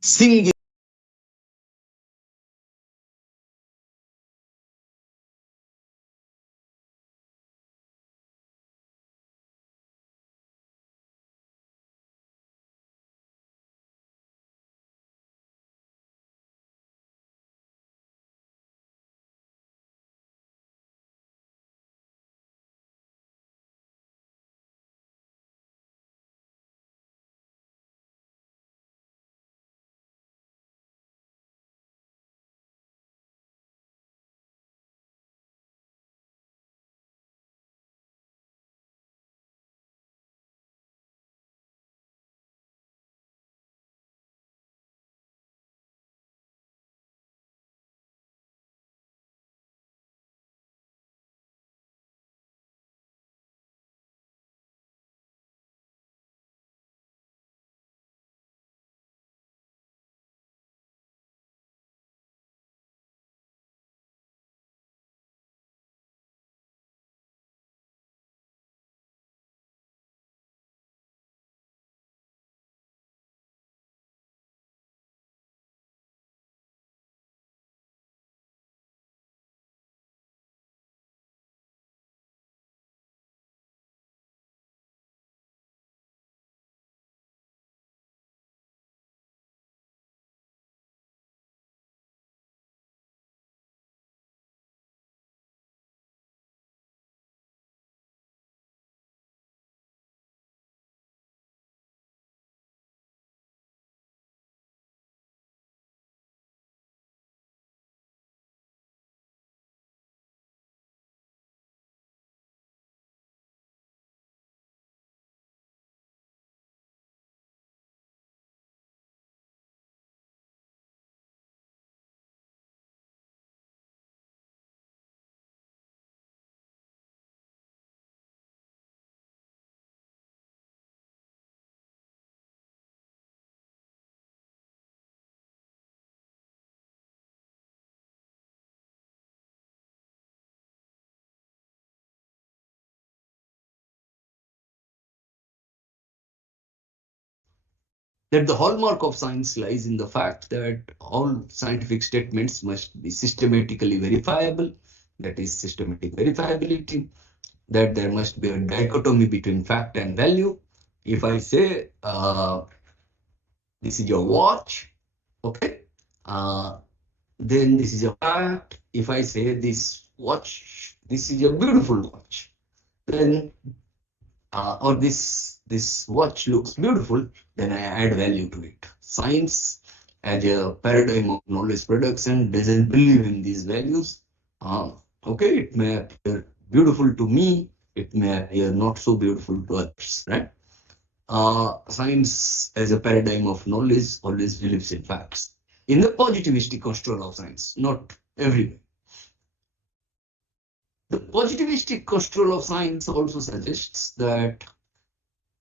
single that the hallmark of science lies in the fact that all scientific statements must be systematically verifiable, that is systematic verifiability, that there must be a dichotomy between fact and value. If I say this is your watch, okay, then this is a fact. If I say this watch, this is a beautiful watch, then or this watch looks beautiful, then I add value to it. Science, as a paradigm of knowledge production, doesn't believe in these values. Okay, it may appear beautiful to me, it may appear not so beautiful to others, right? Science, as a paradigm of knowledge, always believes in facts. In the positivistic construct of science, not everywhere. The positivistic construct of science also suggests that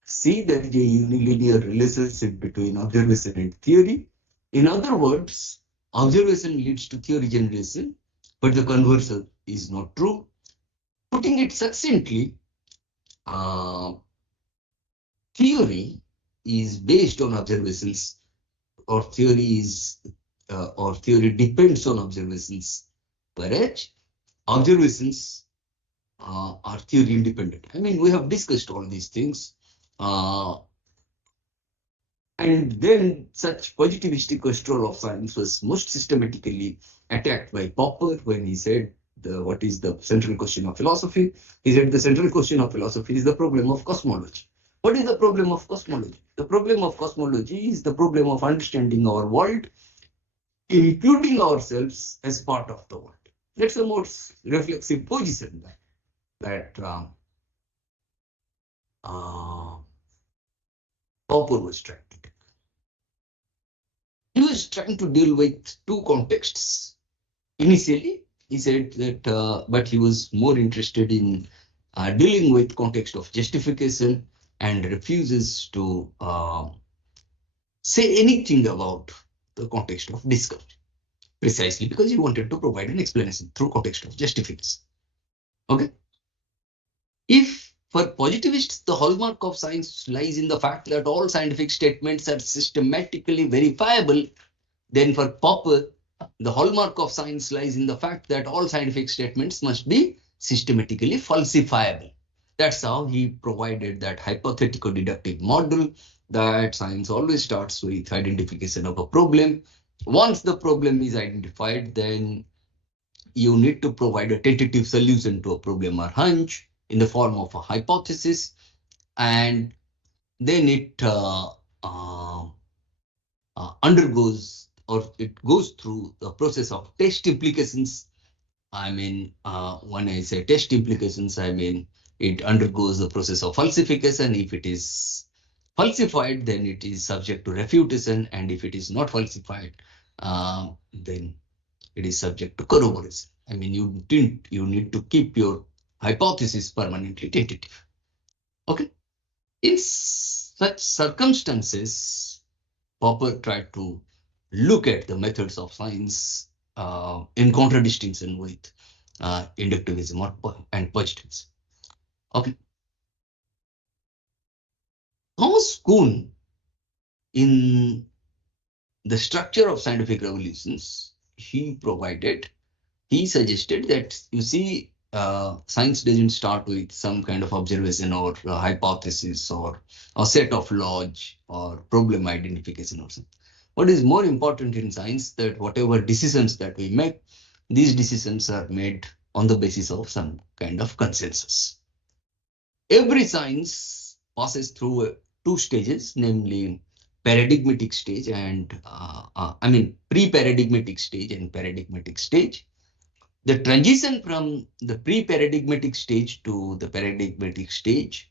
see there is a unilinear relationship between observation and theory. In other words, observation leads to theory generation, but the converse is not true. Putting it succinctly, theory is based on observations, or theory depends on observations, whereas observations are theory independent. I mean, we have discussed all these things. And then such positivistic control of science was most systematically attacked by Popper when he said, what is the central question of philosophy? He said the central question of philosophy is the problem of cosmology. What is the problem of cosmology? The problem of cosmology is the problem of understanding our world, including ourselves as part of the world. That's the most reflexive position that Popper was trying to do. He was trying to deal with two contexts. Initially, he said that, but he was more interested in dealing with context of justification and refuses to say anything about the context of discovery, precisely because he wanted to provide an explanation through context of justification. Okay? If For positivists, the hallmark of science lies in the fact that all scientific statements are systematically verifiable. Then for Popper, the hallmark of science lies in the fact that all scientific statements must be systematically falsifiable. That's how he provided that hypothetical deductive model that science always starts with identification of a problem. Once the problem is identified, then you need to provide a tentative solution to a problem or hunch in the form of a hypothesis, and then it undergoes, or it goes through the process of test implications. I mean, when I say test implications, I mean it undergoes the process of falsification. If it is falsified, then it is subject to refutation, and if it is not falsified, then it is subject to corroboration. I mean, you need to keep your hypothesis permanently tentative. Okay. In such circumstances, Popper tried to look at the methods of science in contradistinction with inductivism and positivism. Okay. Thomas Kuhn, in the structure of scientific revolutions, he suggested that, you see, science doesn't start with some kind of observation or hypothesis or a set of laws or problem identification or something. What is more important in science, that whatever decisions that we make, these decisions are made on the basis of some kind of consensus. Every science passes through two stages, namely paradigmatic stage and pre-paradigmatic stage and paradigmatic stage. The transition from the pre-paradigmatic stage to the paradigmatic stage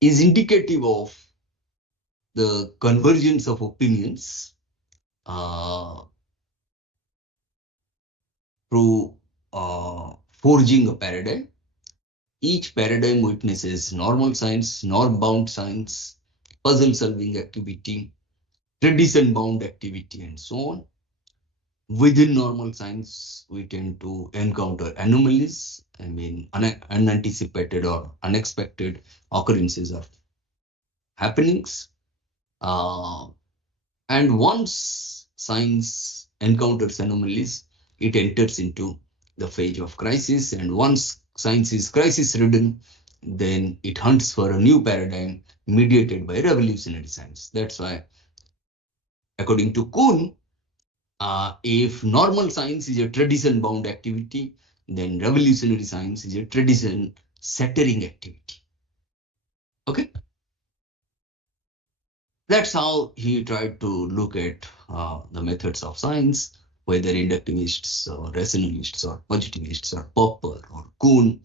is indicative of the convergence of opinions through forging a paradigm. Each paradigm witnesses normal science, norm-bound science, puzzle-solving activity, tradition-bound activity, and so on. Within normal science, we tend to encounter anomalies, I mean, unanticipated or unexpected occurrences of happenings. And once science encounters anomalies, it enters into the phase of crisis. And once science is crisis-ridden, then it hunts for a new paradigm mediated by revolutionary science. That's why, according to Kuhn, if normal science is a tradition-bound activity, then revolutionary science is a tradition-shattering activity. Okay? That's how he tried to look at the methods of science, whether inductivists or rationalists or positivists or Popper or Kuhn.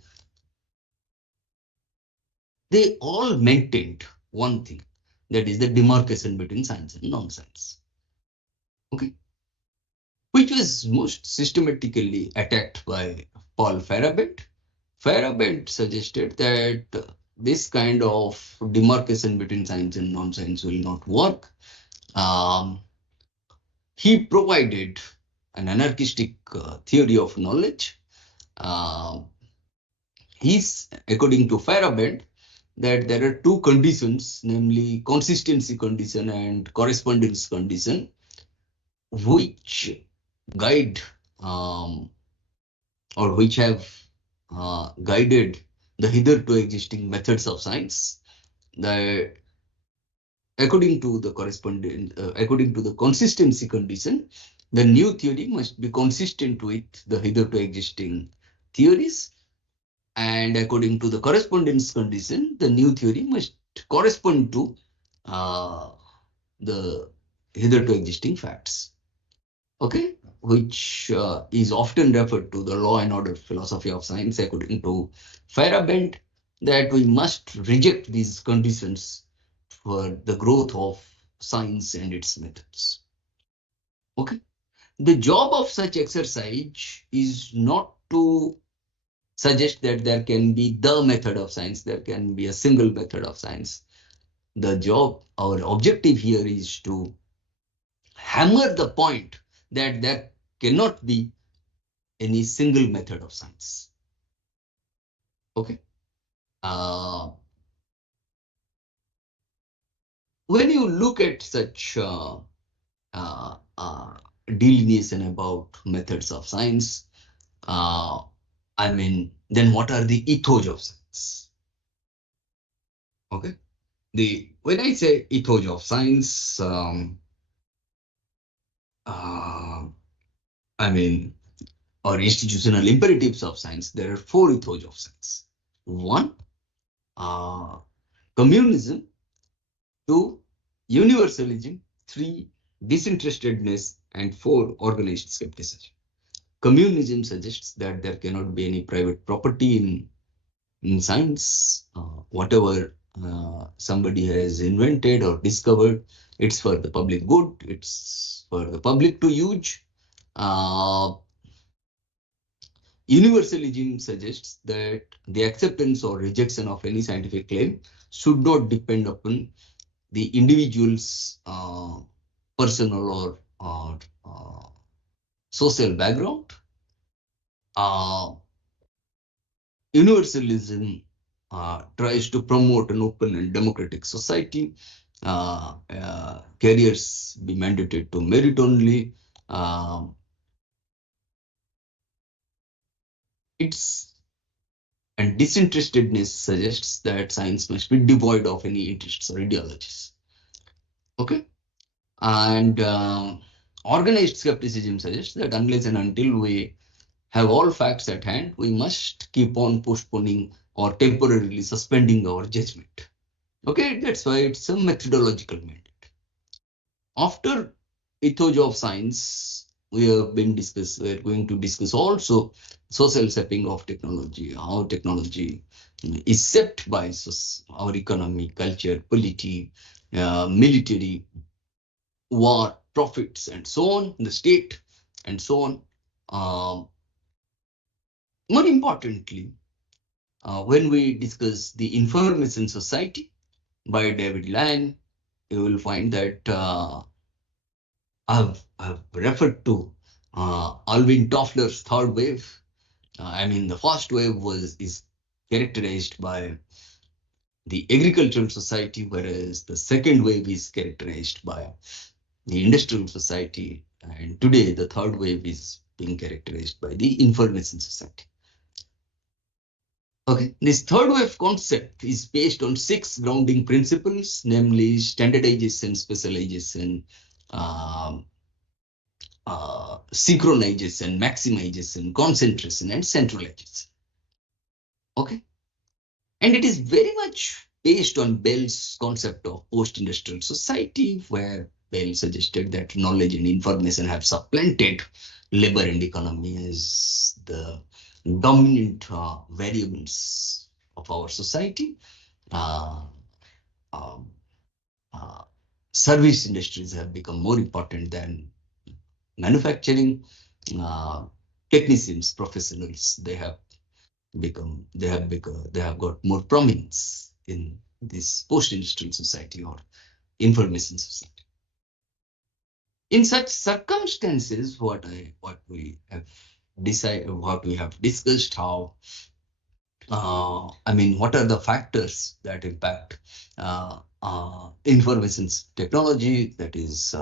They all maintained one thing, that is the demarcation between science and non-science. Okay? Which was most systematically attacked by Paul Feyerabend. Feyerabend suggested that this kind of demarcation between science and non-science will not work. He provided an anarchistic theory of knowledge. According to Feyerabend, that there are two conditions, namely consistency condition and correspondence condition, which guide or which have guided the hitherto existing methods of science. That according to the consistency condition, the new theory must be consistent with the hitherto existing theories, and according to the correspondence condition, the new theory must correspond to the hitherto existing facts. Okay, which is often referred to the law and order philosophy of science, according to Feyerabend, that we must reject these conditions for the growth of science and its methods. Okay, the job of such exercise is not to suggest that there can be the method of science, there can be a single method of science. Our objective here is to hammer the point that there cannot be any single method of science. Okay. When you look at such uh, uh, delineation about methods of science, then what are the ethos of science? Okay. When I say ethos of science, uh, I mean, or institutional imperatives of science, there are four ethos of science. One, uh, communism. Two, universalism. Three, disinterestedness. And four, organized skepticism. Communism suggests that there cannot be any private property in science. Whatever somebody has invented or discovered, it's for the public good, it's for the public to use. Uh, Universalism suggests that the acceptance or rejection of any scientific claim should not depend upon the individual's personal or social background. Universalism tries to promote an open and democratic society. Careers be mandated to merit only. And disinterestedness suggests that science must be devoid of any interests or ideologies. Okay? And organized skepticism suggests that unless and until we have all facts at hand, we must keep on postponing or temporarily suspending our judgment. Okay, that's why it's a methodological mandate. After ethos of science, we're going to discuss also social shaping of technology, how technology is shaped by our economy, culture, polity, military, war, profits, and so on, the state, and so on. More importantly, when we discuss the information society by David Lyon, you will find that I've referred to Alvin Toffler's third wave. The first wave is characterized by the agricultural society, whereas the second wave is characterized by the industrial society, and today the third wave is being characterized by the information society. Okay, this third wave concept is based on 6 grounding principles, namely standardization, specialization, synchronization, maximization, concentration, and centralization. Okay, and it is very much based on Bell's concept of post-industrial society, where Bell suggested that knowledge and information have supplanted labor and economy as the dominant variables of our society. Uh, um, uh, Service industries have become more important than manufacturing. Technicians, professionals, they have got more prominence in this post-industrial society or information society. In such circumstances, what we have discussed, how what are the factors that impact information technology, that is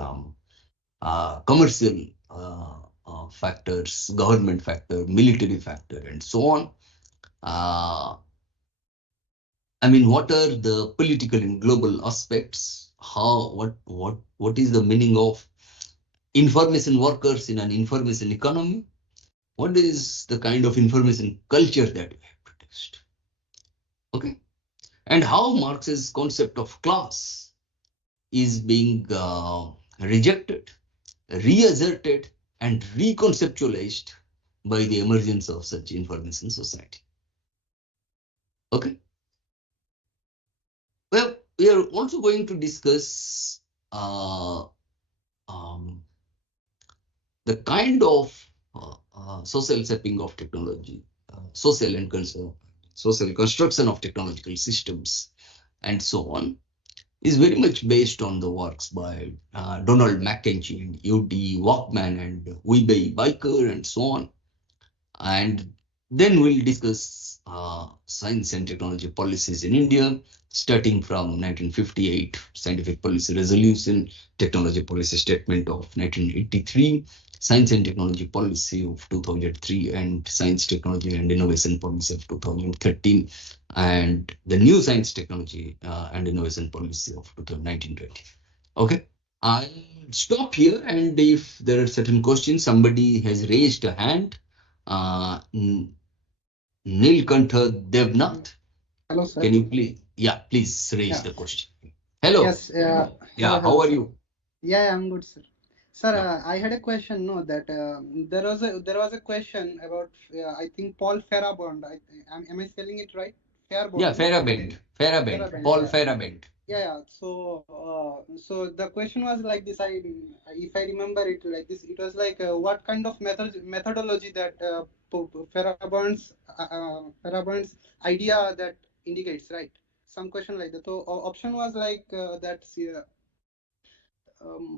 commercial factors, government factor, military factor, and so on. What are the political and global aspects? What is the meaning of information workers in an information economy? What is the kind of information culture that we have produced? Okay, and how Marx's concept of class is being rejected, reasserted, and reconceptualized by the emergence of such information society. Okay. Well, we are also going to discuss the kind of social shaping of technology, social construction of technological systems, and so on, is very much based on the works by Donald McKenzie and U.D. Walkman and Wee-Bey Biker and so on. And Then we'll discuss science and technology policies in India, starting from 1958, Scientific Policy Resolution, Technology Policy Statement of 1983, Science and Technology Policy of 2003, and Science, Technology and Innovation Policy of 2013, and the new Science, Technology and Innovation Policy of 2019-20. Okay, I'll stop here, and if there are certain questions, somebody has raised a hand. Nilkantha Devnath. Hello, sir. Can you please raise the question. Hello. Yes. How hello, are sir. you? Yeah, I'm good, sir. Sir, I had a question. No, that there was a question about I think Paul Feyerabend. Am I spelling it right? Feyerabend. Yeah, Feyerabend. Paul Feyerabend. Yeah. So the question was like this. If I remember it like this, it was like what kind of methodology that Feyerabend's idea that indicates, right? Some question like that. So option was like that.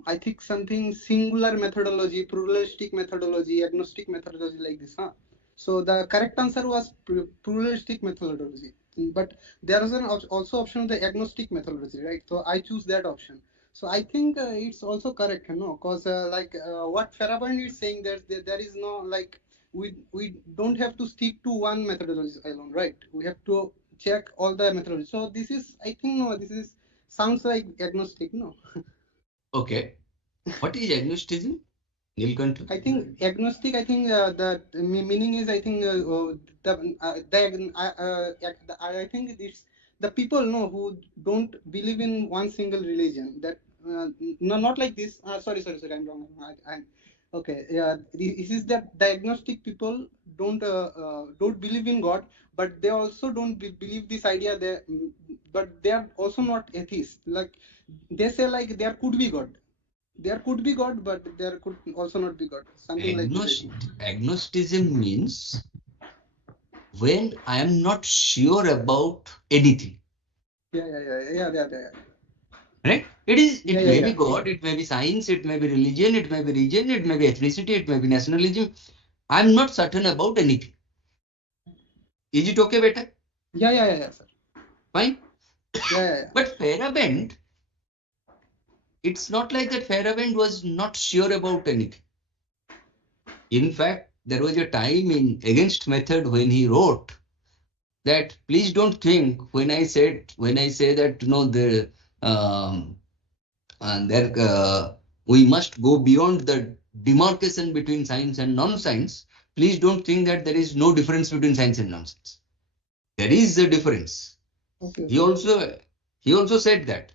I think something singular methodology, pluralistic methodology, agnostic methodology like this. Huh? So the correct answer was pluralistic methodology. But there is also option of the agnostic methodology, right? So I choose that option. So I think it's also correct, because what Feyerabend is saying, there is no like we don't have to stick to one methodology alone, right? We have to check all the methodology. So this is, I think, this is sounds like agnostic, no? Okay. What is agnosticism? Nilkantha? I think agnostic. I think the meaning is. I think I think it's the people who don't believe in one single religion. That no, not like this. Sorry. I'm wrong. Okay. Yeah. This is that the agnostic people don't believe in God, but they also don't believe this idea. But they are also not atheists. Like they say, like there could be God. There could be God, but there could also not be God. Something like this. Agnosticism means when I am not sure about anything. Yeah. Right? It may be God, it may be science, it may be religion, it may be region, it may be ethnicity, it may be nationalism. I'm not certain about anything. Is it okay, beta? Yeah, sir. Fine. Yeah. But Feyerabend, it's not like that Feyerabend was not sure about anything. In fact, there was a time in Against Method when he wrote that please don't think when I say that we must go beyond the demarcation between science and non-science. Please don't think that there is no difference between science and non-science. There is a difference. Okay. He also said that.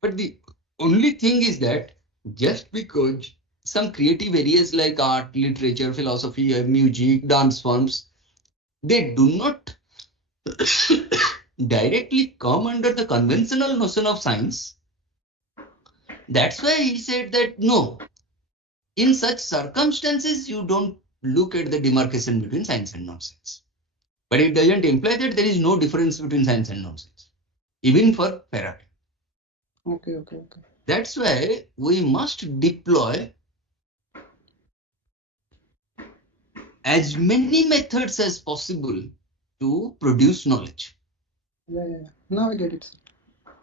But the only thing is that just because some creative areas like art, literature, philosophy, music, dance forms, they do not directly come under the conventional notion of science. That's why he said that no, in such circumstances, you don't look at the demarcation between science and non-science. But it doesn't imply that there is no difference between science and non-science, even for Feyerabend. Okay. That's why we must deploy as many methods as possible to produce knowledge. Yeah. Now I get it.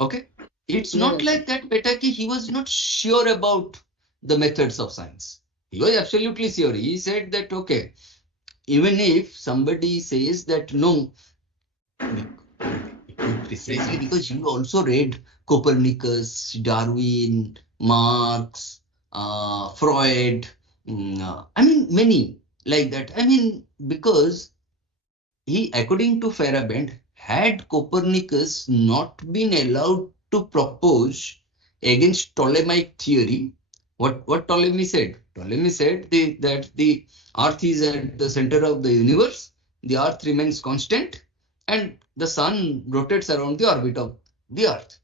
Okay. It's not like that, beta, he was not sure about the methods of science. He was absolutely sure. He said that, okay, even if somebody says that no, precisely because you also read Copernicus, Darwin, Marx, Freud, many like that. Because he, according to Feyerabend, had Copernicus not been allowed to propose against Ptolemaic theory, what Ptolemy said? Ptolemy said that the Earth is at the center of the universe, the Earth remains constant, and the Sun rotates around the orbit of the Earth.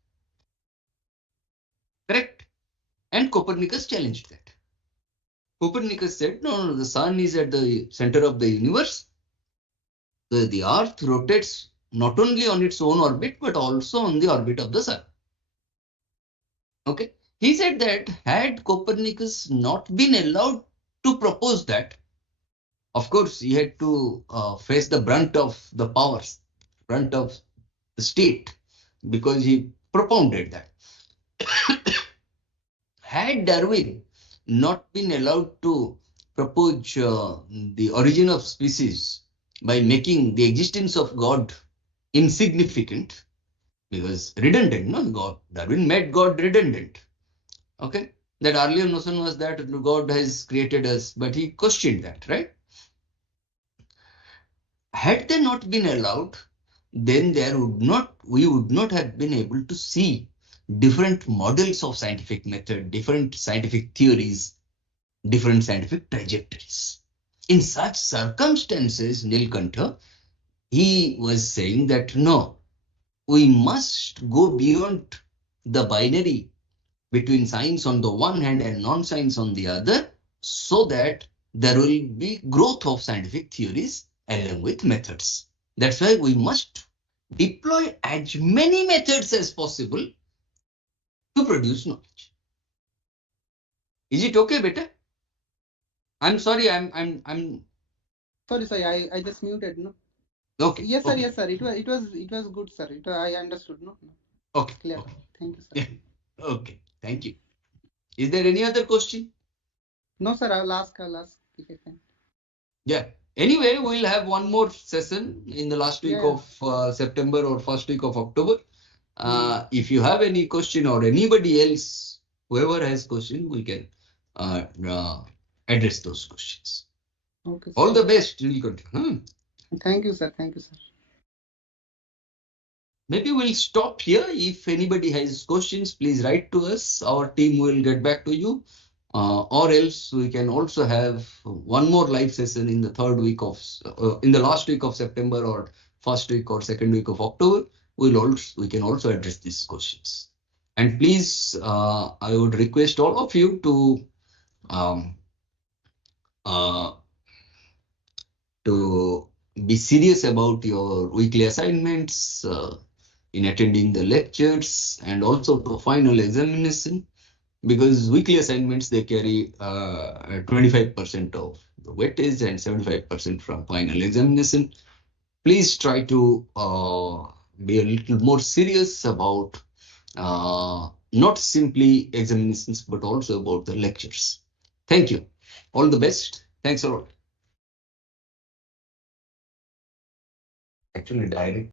Correct? And Copernicus challenged that. Copernicus said, no, the Sun is at the center of the universe. The Earth rotates not only on its own orbit, but also on the orbit of the Sun. Okay. He said that had Copernicus not been allowed to propose that, of course, he had to face the brunt of the powers, brunt of the state, because he propounded that. Had Darwin not been allowed to propose the origin of species by making the existence of God insignificant, because redundant, no? Darwin made God redundant. Okay, that earlier notion was that God has created us, but he questioned that, right? Had they not been allowed, then we would not have been able to see different models of scientific method, different scientific theories, different scientific trajectories. In such circumstances, Nilkantha, he was saying that no, we must go beyond the binary between science on the one hand and non-science on the other, so that there will be growth of scientific theories along with methods. That's why we must deploy as many methods as possible to produce knowledge. Is it okay, beta? I'm sorry, I'm sorry, I just muted, no? Okay. Yes, sir, okay. yes, sir. It was good, sir. I understood, no? Okay. Clear. Okay. Thank you, sir. Yeah. Okay. Thank you. Is there any other question? No, sir, I'll ask. Okay, fine. Yeah. Anyway, we'll have one more session in the last week of September or first week of October. If you have any question or anybody else, whoever has question, we can address those questions. Okay. All the best. We'll continue. Thank you, sir. Thank you, sir. Maybe we'll stop here. If anybody has questions, please write to us. Our team will get back to you. Or else we can also have one more live session in the in the last week of September or first week or second week of October. We can also address these questions. And please, I would request all of you to be serious about your weekly assignments, in attending the lectures, and also the final examination, because weekly assignments, they carry 25% of the weightage and 75% from final examination. Please try to be a little more serious about not simply examinations, but also about the lectures. Thank you. All the best. Thanks a lot. Actually, direct